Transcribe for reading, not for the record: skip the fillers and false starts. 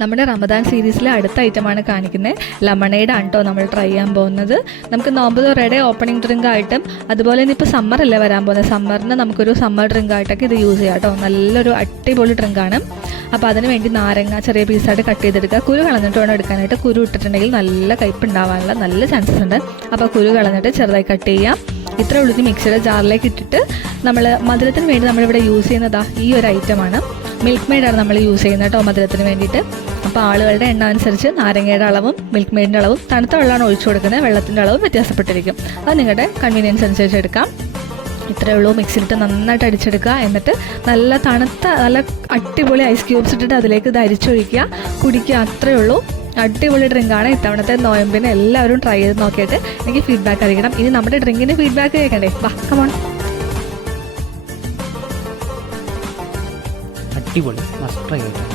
നമ്മുടെ റമദാൻ സീരീസിലെ അടുത്ത ഐറ്റമാണ് കാണിക്കുന്നത്. ലെമണേഡ് ആണ് കേട്ടോ നമ്മൾ ട്രൈ ചെയ്യാൻ പോകുന്നത്. നമുക്ക് നോമ്പ് തുറയുടെ ഓപ്പണിംഗ് ഡ്രിങ്ക് ആയിട്ടും അതുപോലെ തന്നെ ഇപ്പോൾ സമ്മർ അല്ലേ വരാൻ പോകുന്നത്, സമ്മറിന് നമുക്കൊരു സമ്മർ ഡ്രിങ്ക് ആയിട്ടൊക്കെ ഇത് യൂസ് ചെയ്യാം കേട്ടോ. നല്ലൊരു അടിപൊളി ഡ്രിങ്കാണ്. അപ്പോൾ അതിന് വേണ്ടി നാരങ്ങ ചെറിയ പീസായിട്ട് കട്ട് ചെയ്തെടുക്കുക. കുരു കളഞ്ഞിട്ട് വേണം എടുക്കാനായിട്ട്. കുരു ഇട്ടിട്ടുണ്ടെങ്കിൽ നല്ല കയ്പ്പ് ഉണ്ടാവാനുള്ള നല്ല ചാൻസസ് ഉണ്ട്. അപ്പോൾ കുരു കളഞ്ഞിട്ട് ചെറുതായി കട്ട് ചെയ്യാം. ഇത്ര ഉള്ളിൽ മിക്സിയുടെ ജാറിലേക്ക് ഇട്ടിട്ട് നമ്മൾ മധുരത്തിന് വേണ്ടി നമ്മളിവിടെ യൂസ് ചെയ്യുന്നതാ ഈ ഒരു ഐറ്റമാണ്. മിൽക്ക് മെയ്ഡാണ് നമ്മൾ യൂസ് ചെയ്യുന്നത് കേട്ടോ മധുരത്തിന് വേണ്ടിയിട്ട്. അപ്പോൾ ആളുകളുടെ എണ്ണം അനുസരിച്ച് നാരങ്ങയുടെ അളവും മിൽക്ക് മെയ്ഡിൻ്റെ അളവും, തണുത്ത വെള്ളമാണ് ഒഴിച്ചു കൊടുക്കുന്നത്, വെള്ളത്തിൻ്റെ അളവും വ്യത്യാസപ്പെട്ടിരിക്കും. അത് നിങ്ങളുടെ കൺവീനിയൻസ് അനുസരിച്ച് എടുക്കാം. ഇത്രയേ ഉള്ളൂ. മിക്സിയിലിട്ട് നന്നായിട്ട് അടിച്ചെടുക്കുക. എന്നിട്ട് നല്ല തണുത്ത നല്ല അടിപൊളി ഐസ് ക്യൂബ്സ് ഇട്ടിട്ട് അതിലേക്ക് ഇത് അരിച്ചൊഴിക്കുക, കുടിക്കുക. അത്രയേ ഉള്ളൂ. അടിപൊളി ഡ്രിങ്കാണ്. ഇത്തവണത്തെ നോയമ്പിന് എല്ലാവരും ട്രൈ ചെയ്ത് നോക്കിയിട്ട് എനിക്ക് ഫീഡ്ബാക്ക് അറിയിക്കണം. ഇനി നമ്മുടെ ഡ്രിങ്കിന് ഫീഡ്ബാക്ക് കേൾക്കണ്ടേ? വാ കമോൺ. അടിപൊളി, മസ്റ്റ് ട്രൈ ചെയ്യണം.